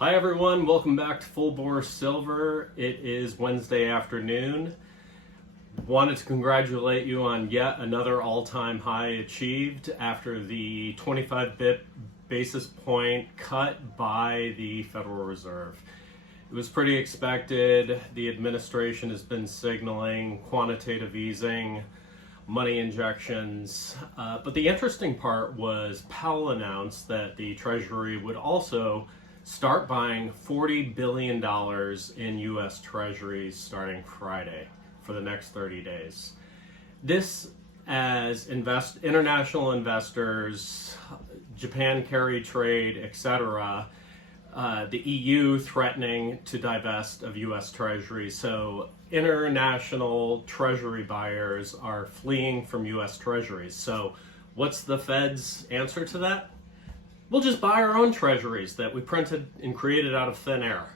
Hi everyone, welcome back to Full Bore Silver. It is Wednesday afternoon. Wanted to congratulate you on yet another all-time high achieved after the 25 basis point cut by the Federal Reserve. It was pretty expected. The administration has been signaling quantitative easing, money injections, but the interesting part was Powell announced that the Treasury would also start buying $40 billion in U.S. Treasuries starting Friday for the next 30 days. This as international investors, Japan carry trade, etc., the EU threatening to divest of U.S. Treasuries. So international Treasury buyers are fleeing from U.S. Treasuries. So what's the Fed's answer to that? We'll just buy our own treasuries that we printed and created out of thin air.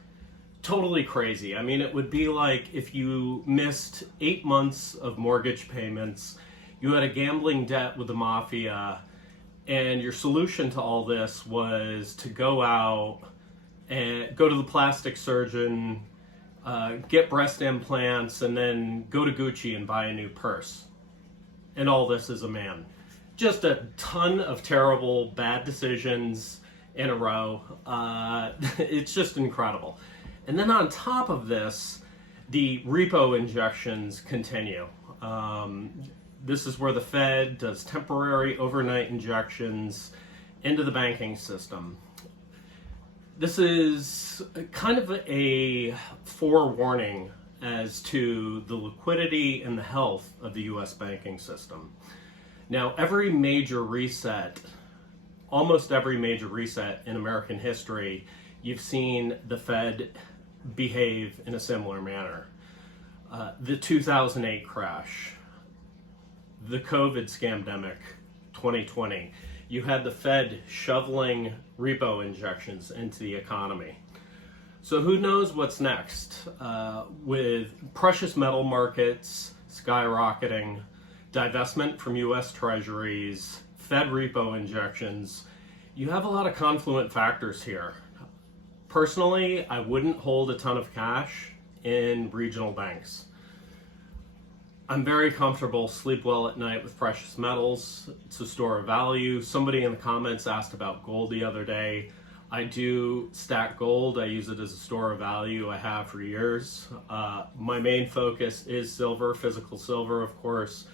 Totally crazy. I mean, it would be like if you missed 8 months of mortgage payments, you had a gambling debt with the mafia, and your solution to all this was to go out and go to the plastic surgeon, get breast implants, and then go to Gucci and buy a new purse. And all this is a man. Just a ton of terrible, bad decisions in a row. It's just incredible. And then on top of this, the repo injections continue. This is where the Fed does temporary overnight injections into the banking system. This is kind of a forewarning as to the liquidity and the health of the U.S. banking system. Now, every major reset, almost every major reset in American history, you've seen the Fed behave in a similar manner. The 2008 crash, the COVID scamdemic, 2020, you had the Fed shoveling repo injections into the economy. So who knows what's next? With precious metal markets skyrocketing, divestment from U.S. Treasuries, Fed repo injections, you have a lot of confluent factors here. Personally, I wouldn't hold a ton of cash in regional banks. I'm very comfortable, sleep well at night with precious metals. It's a store of value. Somebody in the comments asked about gold the other day. I do stack gold. I use it as a store of value. I have for years. My main focus is silver, physical silver, of course.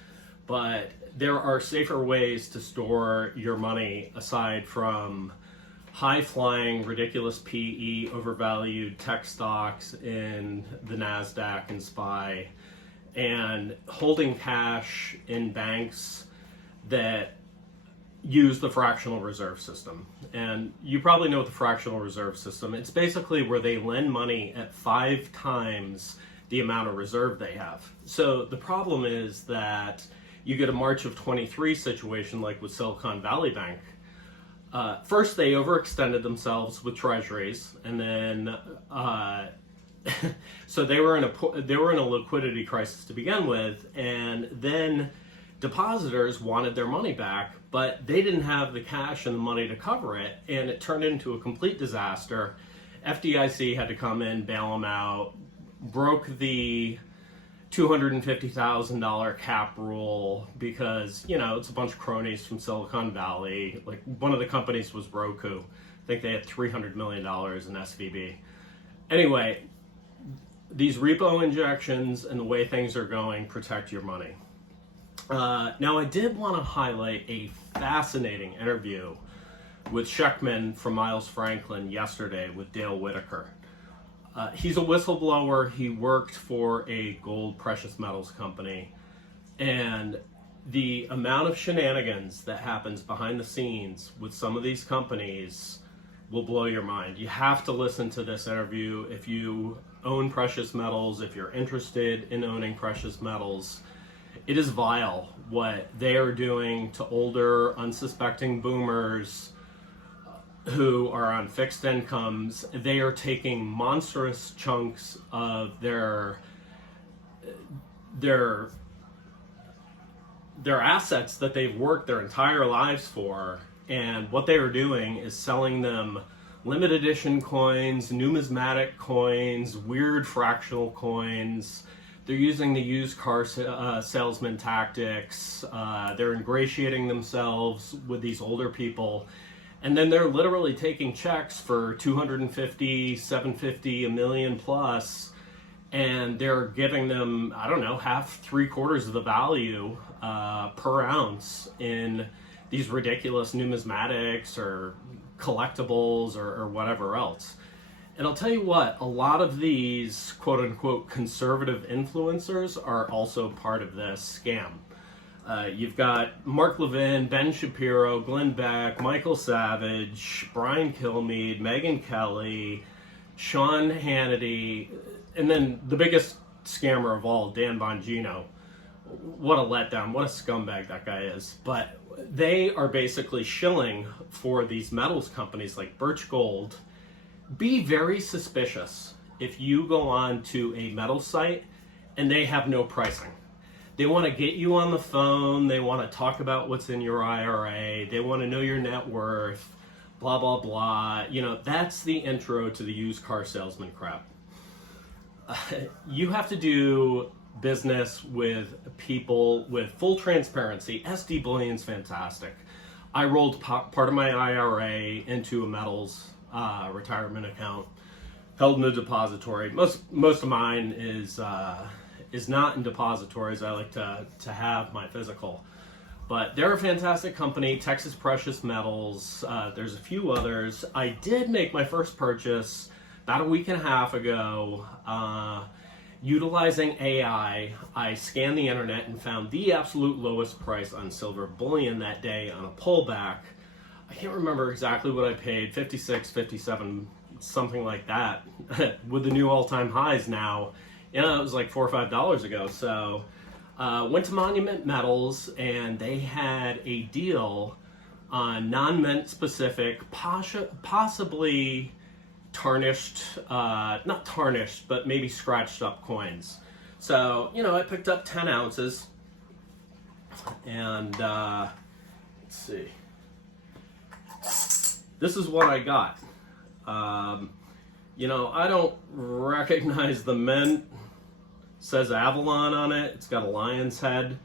But there are safer ways to store your money aside from high-flying, ridiculous PE, overvalued tech stocks in the NASDAQ and SPY, and holding cash in banks that use the fractional reserve system. And you probably know the fractional reserve system. It's basically where they lend money at 5 times the amount of reserve they have. So the problem is that you get a March of 23 situation like with Silicon Valley Bank. First, they overextended themselves with treasuries, and then so they were in a liquidity crisis to begin with, and then depositors wanted their money back, but they didn't have the cash and the money to cover it, and it turned into a complete disaster. FDIC had to come in, bail them out, broke the $250,000 cap rule because, you know, it's a bunch of cronies from Silicon Valley. Like, one of the companies was Roku. I think they had $300 million in SVB. Anyway, these repo injections and the way things are going protect your money. Now, I did want to highlight a fascinating interview with Sheckman from Miles Franklin yesterday with Dale Whitaker. He's a whistleblower. He worked for a gold precious metals company, and the amount of shenanigans that happens behind the scenes with some of these companies will blow your mind. You have to listen to this interview if you own precious metals, if you're interested in owning precious metals. It is vile what they are doing to older, unsuspecting boomers who are on fixed incomes. They are taking monstrous chunks of their assets that they've worked their entire lives for, and what they are doing is selling them limited edition coins, numismatic coins, weird fractional coins. They're using the used car salesman tactics. They're ingratiating themselves with these older people. And then they're literally taking checks for $250, $750, $1 million plus, and they're giving them, I don't know, half, 3/4 of the value per ounce in these ridiculous numismatics or collectibles or whatever else. And I'll tell you what, a lot of these quote-unquote conservative influencers are also part of this scam. You've got Mark Levin, Ben Shapiro, Glenn Beck, Michael Savage, Brian Kilmeade, Megyn Kelly, Sean Hannity, and then the biggest scammer of all, Dan Bongino. What a letdown, what a scumbag that guy is. But they are basically shilling for these metals companies like Birch Gold. Be very suspicious if you go on to a metal site and they have no pricing. They want to get you on the phone. They want to talk about what's in your IRA. They want to know your net worth, blah, blah, blah. You know, that's the intro to the used car salesman crap. You have to do business with people with full transparency. SD Bullion's fantastic. I rolled part of my IRA into a metals retirement account, held in a depository. Most of mine is not in depositories. I like to have my physical. But they're a fantastic company, Texas Precious Metals. There's a few others. I did make my first purchase about a week and a half ago. Utilizing AI, I scanned the internet and found the absolute lowest price on silver bullion that day on a pullback. I can't remember exactly what I paid, 56, 57, something like that. With the new all-time highs now, you know, it was like $4 or $5 ago. So went to Monument Metals, and they had a deal on non-mint specific, possibly tarnished, not tarnished, but maybe scratched up coins. So, you know, I picked up 10 ounces, and let's see. This is what I got. You know, I don't recognize the mint. Says Avalon on it. It's got a lion's head.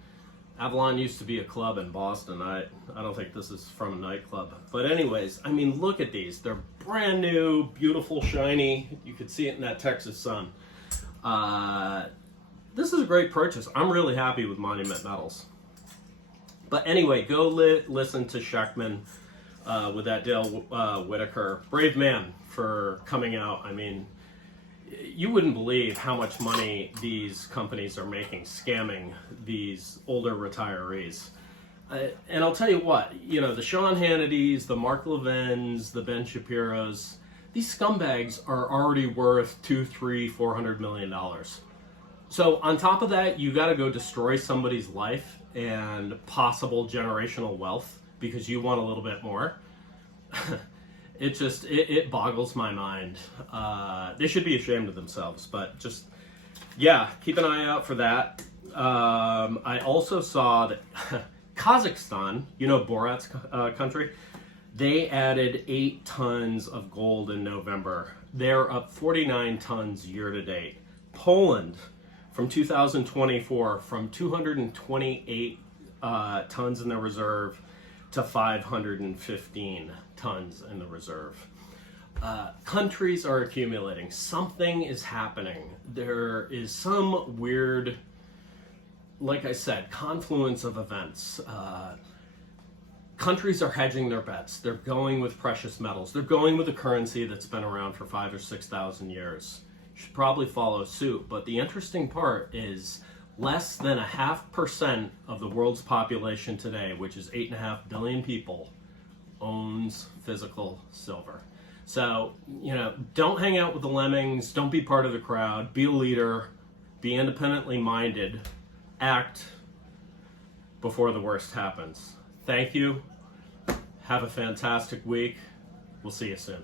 Avalon used to be a club in Boston. I don't think this is from a nightclub. But anyways, I mean, look at these. They're brand new, beautiful, shiny. You could see it in that Texas sun. This is a great purchase. I'm really happy with Monument Metals. But anyway, go listen to Sheckman with that Dale Whitaker. Brave man for coming out. I mean, you wouldn't believe how much money these companies are making scamming these older retirees. And I'll tell you what, you know, the Sean Hannitys, the Mark Levins, the Ben Shapiros, these scumbags are already worth $200, $300, $400 million. So on top of that, you got to go destroy somebody's life and possible generational wealth because you want a little bit more. It boggles my mind. They should be ashamed of themselves, but just, yeah, keep an eye out for that. I also saw that Kazakhstan, you know, Borat's country, they added 8 tons of gold in November. They're up 49 tons year to date. Poland, from 2024, from 228 tons in the reserve to 515 tons in the reserve. Countries are accumulating. Something is happening. There is some weird, like I said, confluence of events. Countries are hedging their bets. They're going with precious metals. They're going with a currency that's been around for 5,000 or 6,000 years. You should probably follow suit. But the interesting part is less than 0.5% of the world's population today, which is 8.5 billion people, owns physical silver. So, you know, don't hang out with the lemmings. Don't be part of the crowd. Be a leader. Be independently minded. Act before the worst happens. Thank you. Have a fantastic week. We'll see you soon.